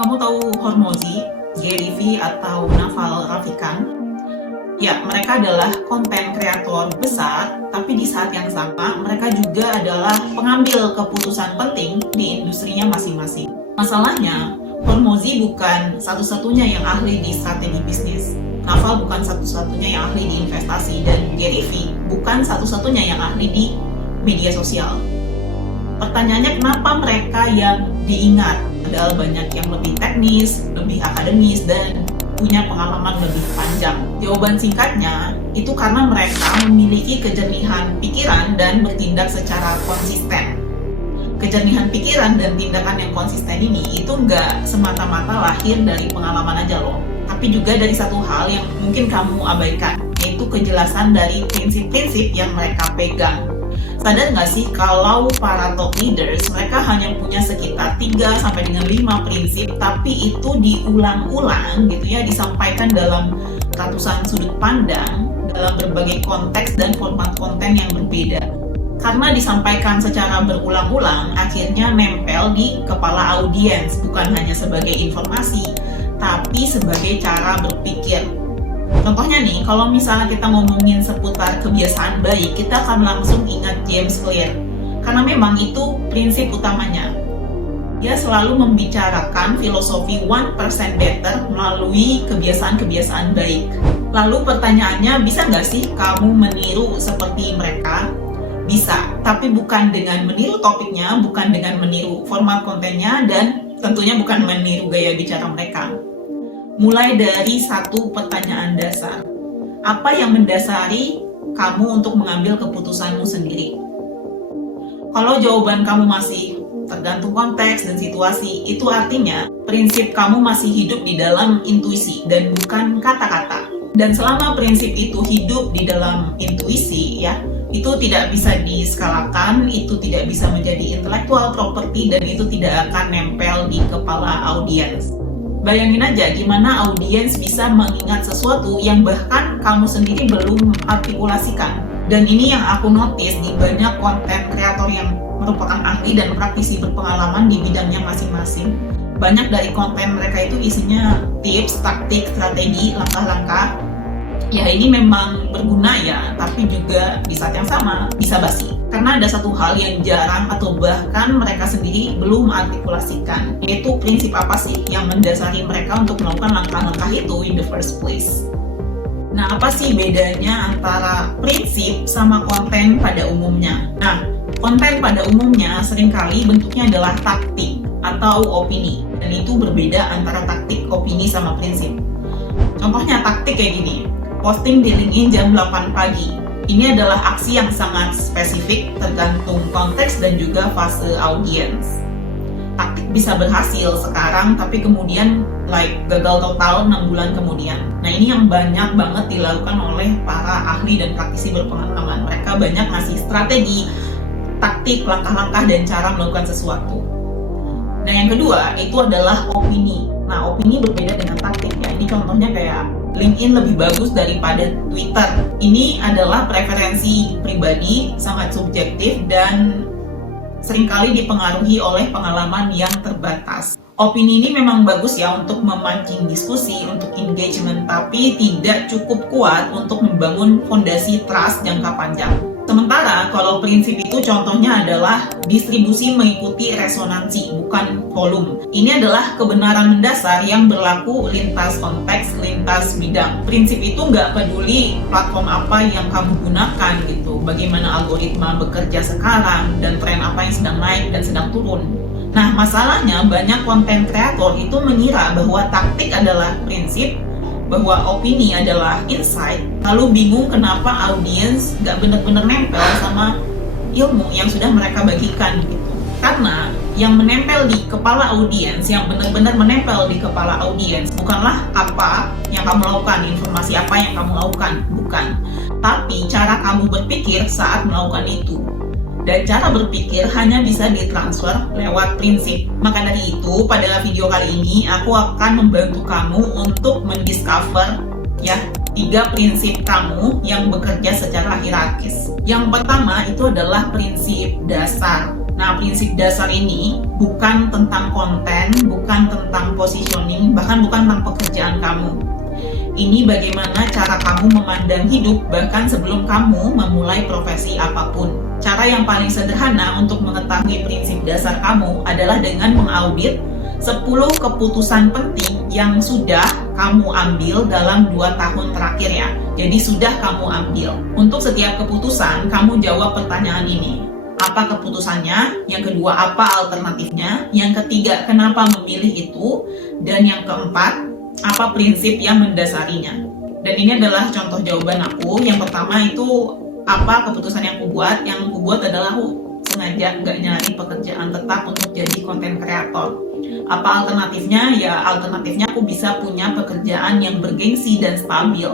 Kamu tahu Hormozi, Gary V, atau Naval Ravikant? Ya, mereka adalah konten kreator besar, tapi di saat yang sama mereka juga adalah pengambil keputusan penting di industrinya masing-masing. Masalahnya, Hormozi bukan satu-satunya yang ahli di strategi bisnis. Naval bukan satu-satunya yang ahli di investasi, dan Gary V bukan satu-satunya yang ahli di media sosial. Pertanyaannya, kenapa mereka yang diingat? Padahal banyak yang lebih teknis, lebih akademis, dan punya pengalaman lebih panjang. Jawaban singkatnya, itu karena mereka memiliki kejernihan pikiran dan bertindak secara konsisten. Kejernihan pikiran dan tindakan yang konsisten ini itu nggak semata-mata lahir dari pengalaman aja loh, tapi juga dari satu hal yang mungkin kamu abaikan, yaitu kejelasan dari prinsip-prinsip yang mereka pegang. Sadar nggak sih kalau para top leaders mereka hanya punya sekitar 3 sampai dengan 5 prinsip, tapi itu diulang-ulang gitu ya, disampaikan dalam ratusan sudut pandang, dalam berbagai konteks dan format konten yang berbeda. Karena disampaikan secara berulang-ulang, akhirnya nempel di kepala audiens, bukan hanya sebagai informasi, tapi sebagai cara berpikir. Contohnya nih, kalau misalnya kita ngomongin seputar kebiasaan baik, kita akan langsung ingat James Clear. Karena memang itu prinsip utamanya. Dia selalu membicarakan filosofi 1% better melalui kebiasaan-kebiasaan baik. Lalu pertanyaannya, bisa nggak sih kamu meniru seperti mereka? Bisa, tapi bukan dengan meniru topiknya, bukan dengan meniru format kontennya, dan tentunya bukan meniru gaya bicara mereka. Mulai dari satu pertanyaan dasar. Apa yang mendasari kamu untuk mengambil keputusanmu sendiri? Kalau jawaban kamu masih tergantung konteks dan situasi, itu artinya prinsip kamu masih hidup di dalam intuisi dan bukan kata-kata. Dan selama prinsip itu hidup di dalam intuisi, ya, itu tidak bisa diskalakan, itu tidak bisa menjadi intellectual property, dan itu tidak akan nempel di kepala audiens. Bayangin aja gimana audiens bisa mengingat sesuatu yang bahkan kamu sendiri belum artikulasikan. Dan ini yang aku notice di banyak konten kreator yang merupakan ahli dan praktisi berpengalaman di bidangnya masing-masing. Banyak dari konten mereka itu isinya tips, taktik, strategi, langkah-langkah. Ya ini memang berguna ya, tapi juga di saat yang sama bisa basi. Karena ada satu hal yang jarang atau bahkan mereka sendiri belum artikulasikan, yaitu prinsip apa sih yang mendasari mereka untuk melakukan langkah-langkah itu in the first place. Nah, apa sih bedanya antara prinsip sama konten pada umumnya? Nah, konten pada umumnya seringkali bentuknya adalah taktik atau opini, dan itu berbeda antara taktik, opini, sama prinsip. Contohnya taktik kayak gini, posting di LinkedIn jam 8 pagi. Ini adalah aksi yang sangat spesifik tergantung konteks dan juga fase audiens. Taktik bisa berhasil sekarang, tapi kemudian gagal total 6 bulan kemudian. Nah ini yang banyak banget dilakukan oleh para ahli dan praktisi berpengalaman. Mereka banyak ngasih strategi, taktik, langkah-langkah, dan cara melakukan sesuatu. Nah yang kedua itu adalah opini. Nah opini berbeda dengan taktik ya. Ini contohnya kayak LinkedIn lebih bagus daripada Twitter. Ini adalah preferensi pribadi, sangat subjektif, dan seringkali dipengaruhi oleh pengalaman yang terbatas. Opini ini memang bagus ya untuk memancing diskusi, untuk engagement, tapi tidak cukup kuat untuk membangun fondasi trust jangka panjang. Sementara kalau prinsip itu contohnya adalah distribusi mengikuti resonansi, bukan volume. Ini adalah kebenaran mendasar yang berlaku lintas konteks, lintas bidang. Prinsip itu nggak peduli platform apa yang kamu gunakan gitu, bagaimana algoritma bekerja sekarang, dan tren apa yang sedang naik dan sedang turun. Nah, masalahnya banyak konten kreator itu mengira bahwa taktik adalah prinsip, bahwa opini adalah insight, lalu bingung kenapa audiens gak benar-benar nempel sama ilmu yang sudah mereka bagikan gitu. Karena yang menempel di kepala audiens, yang benar-benar menempel di kepala audiens bukanlah apa yang kamu lakukan, informasi apa yang kamu lakukan, bukan. Tapi cara kamu berpikir saat melakukan itu. Dan cara berpikir hanya bisa ditransfer lewat prinsip. Maka dari itu, pada video kali ini aku akan membantu kamu untuk mendiscover ya 3 prinsip kamu yang bekerja secara hierarkis. Yang pertama itu adalah prinsip dasar. Nah, prinsip dasar ini bukan tentang konten, bukan tentang positioning, bahkan bukan tentang pekerjaan kamu. Ini bagaimana cara kamu memandang hidup bahkan sebelum kamu memulai profesi apapun. Cara yang paling sederhana untuk mengetahui prinsip dasar kamu adalah dengan mengaudit 10 keputusan penting yang sudah kamu ambil dalam 2 tahun terakhir ya. Jadi sudah kamu ambil. Untuk setiap keputusan, kamu jawab pertanyaan ini. Apa keputusannya? Yang kedua, apa alternatifnya? Yang ketiga, kenapa memilih itu? Dan yang keempat, apa prinsip yang mendasarinya? Dan ini adalah contoh jawaban aku. Yang pertama itu, apa keputusan yang aku buat? Yang aku buat adalah aku sengaja nggak nyari pekerjaan tetap untuk jadi konten kreator. Apa alternatifnya? Ya alternatifnya aku bisa punya pekerjaan yang bergengsi dan stabil.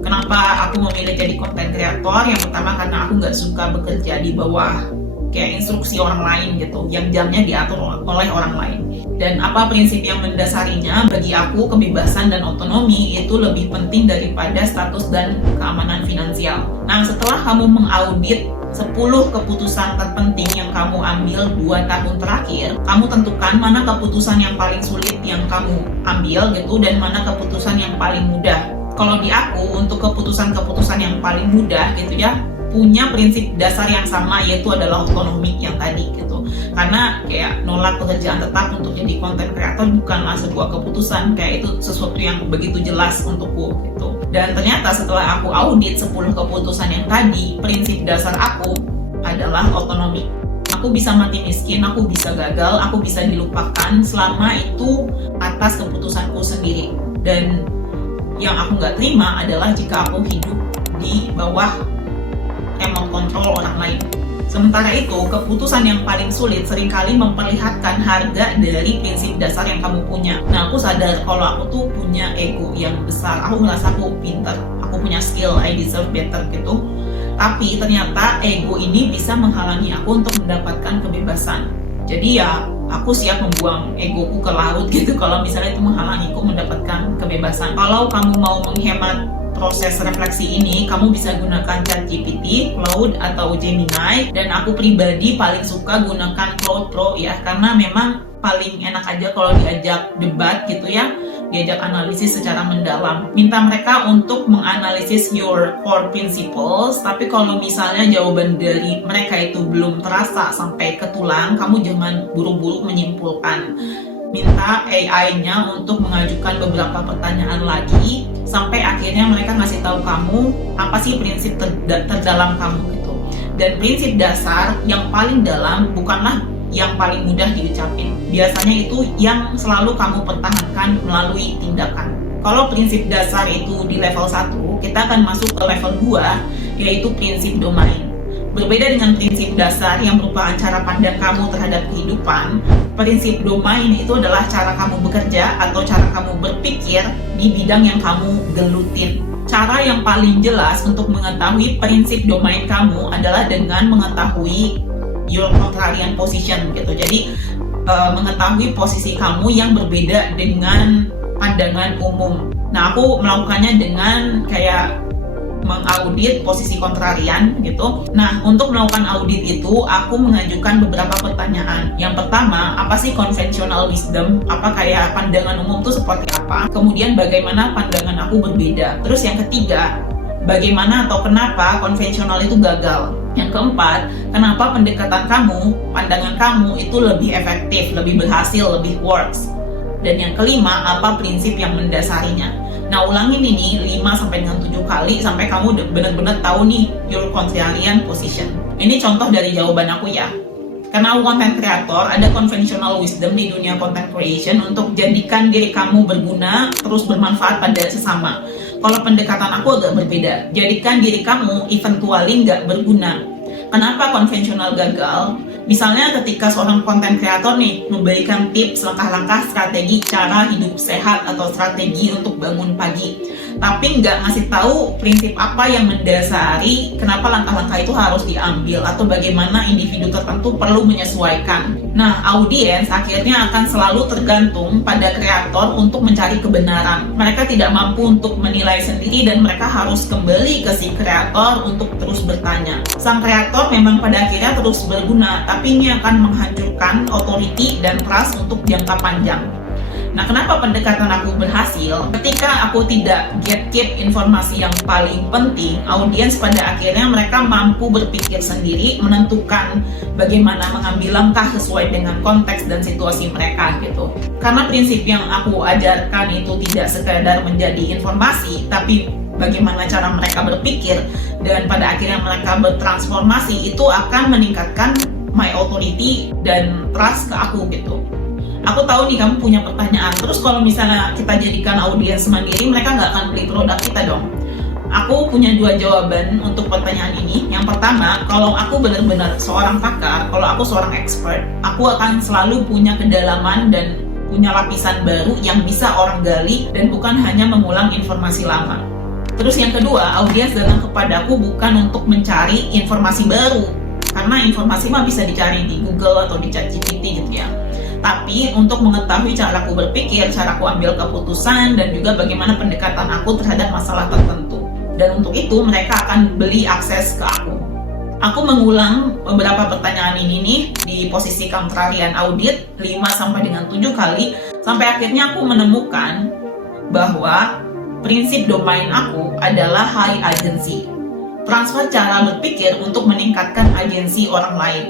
Kenapa aku memilih jadi konten kreator? Yang pertama karena aku nggak suka bekerja di bawah kayak instruksi orang lain gitu, yang jamnya diatur oleh orang lain. Dan apa prinsip yang mendasarinya? Bagi aku, kebebasan dan otonomi itu lebih penting daripada status dan keamanan finansial. Nah, setelah kamu mengaudit 10 keputusan terpenting yang kamu ambil 2 tahun terakhir, kamu tentukan mana keputusan yang paling sulit yang kamu ambil gitu, dan mana keputusan yang paling mudah. Kalau di aku, untuk keputusan-keputusan yang paling mudah gitu ya, punya prinsip dasar yang sama, yaitu adalah otonomi yang tadi gitu. Karena kayak nolak pekerjaan tetap untuk jadi konten kreator bukanlah sebuah keputusan, kayak itu sesuatu yang begitu jelas untukku gitu. Dan ternyata setelah aku audit 10 keputusan yang tadi, prinsip dasar aku adalah otonomi. Aku bisa mati miskin, aku bisa gagal, aku bisa dilupakan selama itu atas keputusanku sendiri. Dan yang aku nggak terima adalah jika aku hidup di bawah remote control orang lain. Sementara itu, keputusan yang paling sulit seringkali memperlihatkan harga dari prinsip dasar yang kamu punya. Nah, aku sadar kalau aku tuh punya ego yang besar. Aku ngerasa aku pinter, aku punya skill, I deserve better gitu. Tapi ternyata ego ini bisa menghalangi aku untuk mendapatkan kebebasan. Jadi ya, aku siap membuang egoku ke laut gitu kalau misalnya itu menghalangiku mendapatkan kebebasan. Kalau kamu mau menghemat proses refleksi ini, kamu bisa gunakan ChatGPT, Claude, atau Gemini. Dan aku pribadi paling suka gunakan Claude Pro ya, karena memang paling enak aja kalau diajak debat gitu ya, diajak analisis secara mendalam. Minta mereka untuk menganalisis your core principles, tapi kalau misalnya jawaban dari mereka itu belum terasa sampai ke tulang, kamu jangan buru-buru menyimpulkan. Minta AI-nya untuk mengajukan beberapa pertanyaan lagi sampai akhirnya mereka ngasih tahu kamu apa sih prinsip terdalam kamu gitu. Dan prinsip dasar yang paling dalam bukanlah yang paling mudah diucapin. Biasanya itu yang selalu kamu pertahankan melalui tindakan. Kalau prinsip dasar itu di level 1, kita akan masuk ke level 2, yaitu prinsip domain. Berbeda dengan prinsip dasar yang merupakan cara pandang kamu terhadap kehidupan, prinsip domain itu adalah cara kamu bekerja atau cara kamu berpikir di bidang yang kamu gelutin. Cara yang paling jelas untuk mengetahui prinsip domain kamu adalah dengan mengetahui your contrarian position gitu. Jadi mengetahui posisi kamu yang berbeda dengan pandangan umum. Nah, aku melakukannya dengan kayak mengaudit posisi kontrarian gitu. Nah, untuk melakukan audit itu, aku mengajukan beberapa pertanyaan. Yang pertama, apa sih conventional wisdom? Apa kayak pandangan umum itu seperti apa? Kemudian bagaimana pandangan aku berbeda? Terus yang ketiga, bagaimana atau kenapa konvensional itu gagal? Yang keempat, kenapa pendekatan kamu, pandangan kamu itu lebih efektif, lebih berhasil, lebih works? Dan yang kelima, apa prinsip yang mendasarinya? Nah, ulangin ini 5-7 kali sampai kamu benar-benar tahu nih your contrarian position. Ini contoh dari jawaban aku ya. Karena aku content creator, ada conventional wisdom di dunia content creation untuk jadikan diri kamu berguna, terus bermanfaat pada sesama. Kalau pendekatan aku agak berbeda, jadikan diri kamu eventually nggak berguna. Kenapa konvensional gagal? Misalnya ketika seorang konten kreator nih memberikan tips langkah-langkah strategi cara hidup sehat atau strategi untuk bangun pagi, tapi nggak ngasih tahu prinsip apa yang mendasari kenapa langkah-langkah itu harus diambil atau bagaimana individu tertentu perlu menyesuaikan. Nah, audiens akhirnya akan selalu tergantung pada kreator untuk mencari kebenaran. Mereka tidak mampu untuk menilai sendiri dan mereka harus kembali ke si kreator untuk terus bertanya. Sang kreator memang pada akhirnya terus berguna, tapi ini akan menghancurkan authority dan trust untuk jangka panjang. Nah, kenapa pendekatan aku berhasil? Ketika aku tidak gatekeep informasi yang paling penting, audiens pada akhirnya mereka mampu berpikir sendiri, menentukan bagaimana mengambil langkah sesuai dengan konteks dan situasi mereka gitu. Karena prinsip yang aku ajarkan itu tidak sekadar menjadi informasi, tapi bagaimana cara mereka berpikir, dan pada akhirnya mereka bertransformasi, itu akan meningkatkan my authority dan trust ke aku gitu. Aku tahu nih kamu punya pertanyaan, terus kalau misalnya kita jadikan audiens mandiri, mereka nggak akan beli produk kita dong. Aku punya 2 jawaban untuk pertanyaan ini. Yang pertama, kalau aku benar-benar seorang pakar, kalau aku seorang expert, aku akan selalu punya kedalaman dan punya lapisan baru yang bisa orang gali dan bukan hanya mengulang informasi lama. Terus yang kedua, audiens datang kepadaku bukan untuk mencari informasi baru, karena informasi mah bisa dicari di Google atau di ChatGPT gitu ya. Tapi untuk mengetahui cara aku berpikir, cara aku ambil keputusan, dan juga bagaimana pendekatan aku terhadap masalah tertentu. Dan untuk itu mereka akan beli akses ke aku. Aku mengulang beberapa pertanyaan ini nih di posisi contrarian audit 5-7 kali, sampai akhirnya aku menemukan bahwa prinsip domain aku adalah high agency. Transfer cara berpikir untuk meningkatkan agensi orang lain.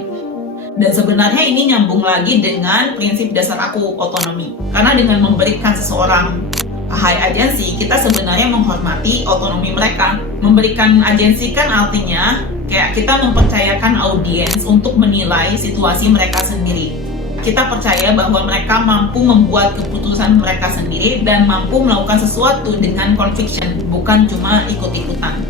Dan sebenarnya ini nyambung lagi dengan prinsip dasar aku, otonomi. Karena dengan memberikan seseorang high agency, kita sebenarnya menghormati otonomi mereka. Memberikan agensi kan artinya kayak kita mempercayakan audiens untuk menilai situasi mereka sendiri. Kita percaya bahwa mereka mampu membuat keputusan mereka sendiri dan mampu melakukan sesuatu dengan conviction, bukan cuma ikut-ikutan.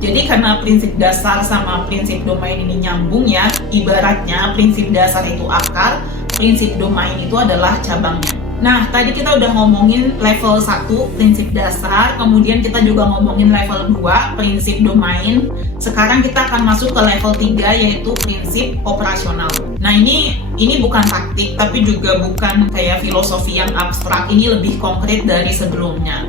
Jadi karena prinsip dasar sama prinsip domain ini nyambung ya, ibaratnya prinsip dasar itu akar, prinsip domain itu adalah cabangnya. Nah, tadi kita udah ngomongin level 1, prinsip dasar, kemudian kita juga ngomongin level 2, prinsip domain. Sekarang kita akan masuk ke level 3, yaitu prinsip operasional. Nah, ini bukan taktik, tapi juga bukan kayak filosofi yang abstrak, ini lebih konkret dari sebelumnya.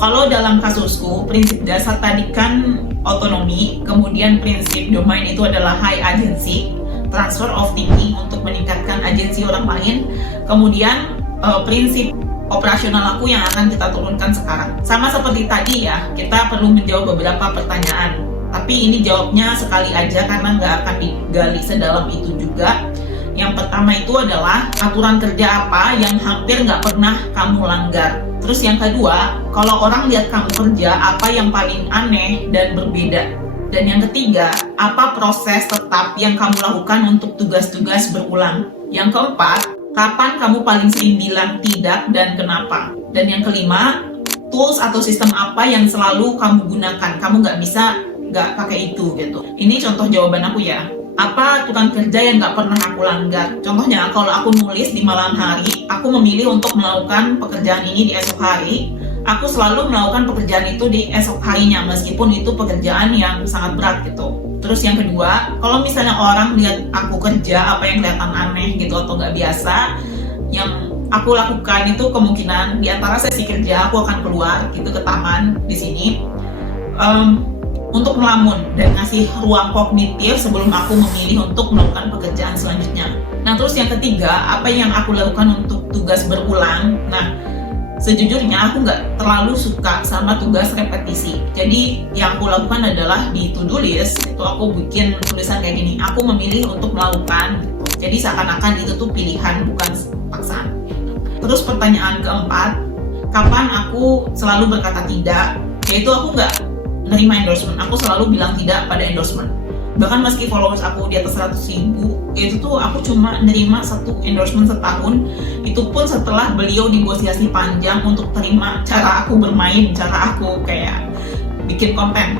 Kalau dalam kasusku, prinsip dasar tadi kan otonomi, kemudian prinsip domain itu adalah high agency, transfer of thinking untuk meningkatkan agensi orang lain, kemudian prinsip operasional aku yang akan kita turunkan sekarang. Sama seperti tadi ya, kita perlu menjawab beberapa pertanyaan, tapi ini jawabnya sekali aja karena nggak akan digali sedalam itu juga. Yang pertama itu adalah aturan kerja apa yang hampir nggak pernah kamu langgar. Terus yang kedua, kalau orang lihat kamu kerja, apa yang paling aneh dan berbeda. Dan yang ketiga, apa proses tetap yang kamu lakukan untuk tugas-tugas berulang. Yang keempat, kapan kamu paling sering bilang tidak dan kenapa. Dan yang kelima, tools atau sistem apa yang selalu kamu gunakan. Kamu nggak bisa nggak pakai itu gitu. Ini contoh jawaban aku ya. Apa aturan kerja yang nggak pernah aku langgar? Contohnya, kalau aku nulis di malam hari, aku memilih untuk melakukan pekerjaan ini di esok hari. Aku selalu melakukan pekerjaan itu di esok harinya, meskipun itu pekerjaan yang sangat berat gitu. Terus yang kedua, kalau misalnya orang lihat aku kerja, apa yang kelihatan aneh gitu atau nggak biasa, yang aku lakukan itu kemungkinan di antara sesi kerja aku akan keluar gitu ke taman di sini. Untuk melamun dan ngasih ruang kognitif sebelum aku memilih untuk melakukan pekerjaan selanjutnya. Nah, terus yang ketiga, apa yang aku lakukan untuk tugas berulang? Nah, sejujurnya aku nggak terlalu suka sama tugas repetisi. Jadi yang aku lakukan adalah di to-do list, itu aku bikin tulisan kayak gini, aku memilih untuk melakukan. Jadi seakan-akan itu tuh pilihan, bukan paksaan. Terus pertanyaan keempat, kapan aku selalu berkata tidak? Yaitu aku nggak nerima endorsement, aku selalu bilang tidak pada endorsement. Bahkan meski followers aku di atas 100.000, itu tuh aku cuma nerima 1 endorsement setahun. Itu pun setelah beliau negosiasi panjang untuk terima cara aku bermain, cara aku kayak bikin konten.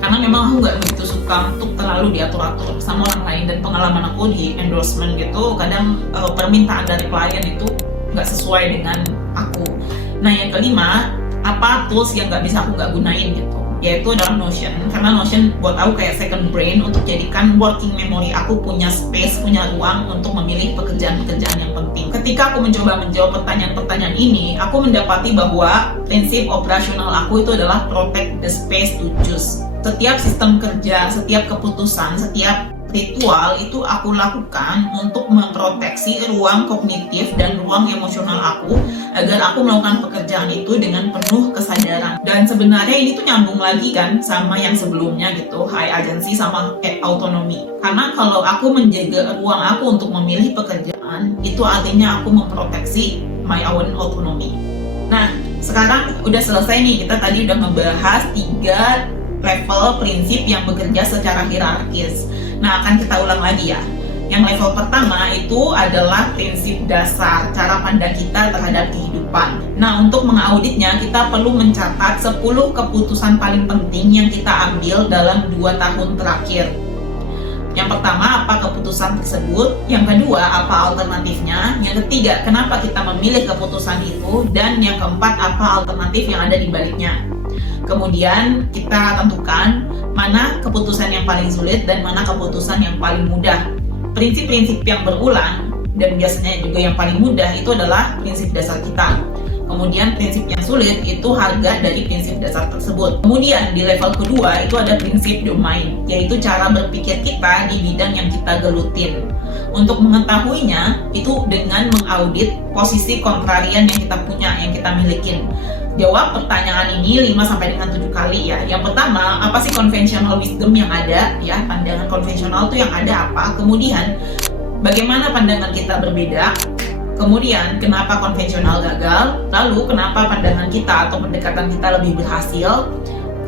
Karena memang aku nggak begitu suka untuk terlalu diatur-atur sama orang lain, dan pengalaman aku di endorsement gitu, kadang permintaan dari klien itu nggak sesuai dengan aku. Nah, yang kelima, apa tools yang nggak bisa aku nggak gunain gitu, yaitu adalah Notion. Karena Notion buat aku kayak second brain untuk jadikan working memory aku punya space, punya ruang untuk memilih pekerjaan-pekerjaan yang penting. Ketika aku mencoba menjawab pertanyaan-pertanyaan ini, aku mendapati bahwa prinsip operasional aku itu adalah protect the space to choose. Setiap sistem kerja, setiap keputusan, setiap ritual itu aku lakukan untuk memproteksi ruang kognitif dan ruang emosional aku agar aku melakukan pekerjaan itu dengan penuh kesadaran. Dan sebenarnya ini tuh nyambung lagi kan sama yang sebelumnya gitu, high agency sama autonomy. Karena kalau aku menjaga ruang aku untuk memilih pekerjaan, itu artinya aku memproteksi my own autonomy. Nah, sekarang udah selesai nih, kita tadi udah ngebahas 3 level prinsip yang bekerja secara hierarkis. Nah, akan kita ulang lagi ya. Yang level pertama itu adalah prinsip dasar, cara pandang kita terhadap kehidupan. Nah, untuk mengauditnya, kita perlu mencatat 10 keputusan paling penting yang kita ambil dalam 2 tahun terakhir. Yang pertama, apa keputusan tersebut? Yang kedua, apa alternatifnya? Yang ketiga, kenapa kita memilih keputusan itu? Dan yang keempat, apa alternatif yang ada di baliknya? Kemudian kita tentukan mana keputusan yang paling sulit dan mana keputusan yang paling mudah. Prinsip-prinsip yang berulang dan biasanya juga yang paling mudah itu adalah prinsip dasar kita. Kemudian prinsip yang sulit itu harga dari prinsip dasar tersebut. Kemudian di level kedua itu ada prinsip domain, yaitu cara berpikir kita di bidang yang kita gelutin. Untuk mengetahuinya itu dengan mengaudit posisi kontrarian yang kita punya, yang kita milikin. Jawab pertanyaan ini 5 sampai dengan 7 kali ya. Yang pertama, apa sih conventional wisdom yang ada ya? Pandangan konvensional itu yang ada apa? Kemudian, bagaimana pandangan kita berbeda? Kemudian, kenapa konvensional gagal? Lalu, kenapa pandangan kita atau pendekatan kita lebih berhasil?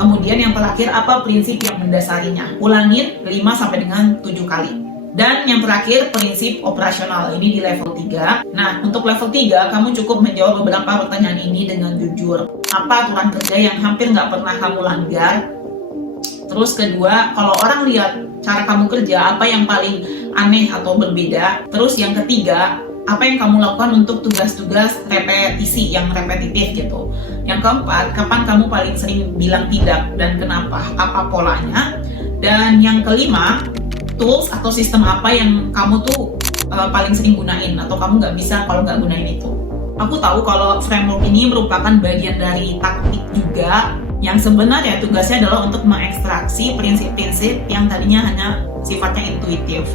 Kemudian yang terakhir, apa prinsip yang mendasarinya? Ulangin 5 sampai dengan 7 kali. Dan yang terakhir, prinsip operasional, ini di level 3. Nah, untuk level 3, kamu cukup menjawab beberapa pertanyaan ini dengan jujur. Apa aturan kerja yang hampir nggak pernah kamu langgar? Terus kedua, kalau orang lihat cara kamu kerja, apa yang paling aneh atau berbeda? Terus yang ketiga, apa yang kamu lakukan untuk tugas-tugas repetisi yang repetitif gitu? Yang keempat, kapan kamu paling sering bilang tidak dan kenapa? Apa polanya? Dan yang kelima, tools atau sistem apa yang kamu tuh paling sering gunain atau kamu nggak bisa kalau nggak gunain itu. Aku tahu kalau framework ini merupakan bagian dari taktik juga yang sebenarnya tugasnya adalah untuk mengekstraksi prinsip-prinsip yang tadinya hanya sifatnya intuitif.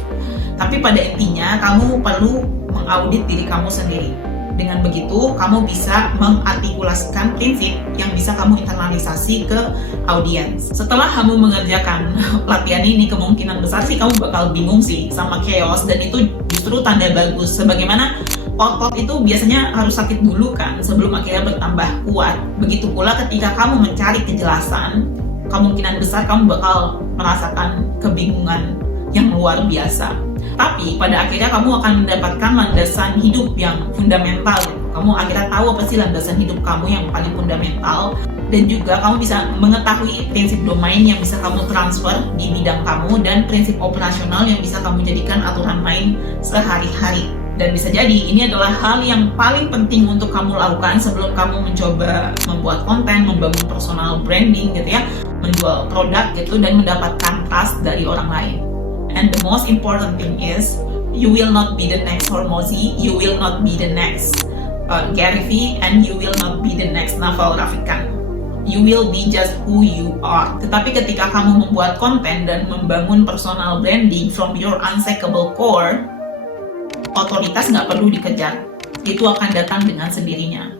Tapi pada intinya kamu perlu mengaudit diri kamu sendiri. Dengan begitu, kamu bisa mengartikulasikan prinsip yang bisa kamu internalisasi ke audiens. Setelah kamu mengerjakan latihan ini, kemungkinan besar sih kamu bakal bingung sih sama chaos, dan itu justru tanda bagus. Sebagaimana otot itu biasanya harus sakit dulu kan, sebelum akhirnya bertambah kuat. Begitu pula ketika kamu mencari kejelasan, kemungkinan besar kamu bakal merasakan kebingungan yang luar biasa. Tapi pada akhirnya kamu akan mendapatkan landasan hidup yang fundamental. Kamu akhirnya tahu apa sih landasan hidup kamu yang paling fundamental, dan juga kamu bisa mengetahui prinsip domain yang bisa kamu transfer di bidang kamu dan prinsip operasional yang bisa kamu jadikan aturan main sehari-hari. Dan bisa jadi ini adalah hal yang paling penting untuk kamu lakukan sebelum kamu mencoba membuat konten, membangun personal branding gitu ya, menjual produk gitu dan mendapatkan trust dari orang lain. And the most important thing is, you will not be the next Hormozi, you will not be the next Gary Vee, and you will not be the next Naval Ravikant. You will be just who you are. Tetapi ketika kamu membuat konten dan membangun personal branding from your unshakable core, otoritas nggak perlu dikejar. Itu akan datang dengan sendirinya.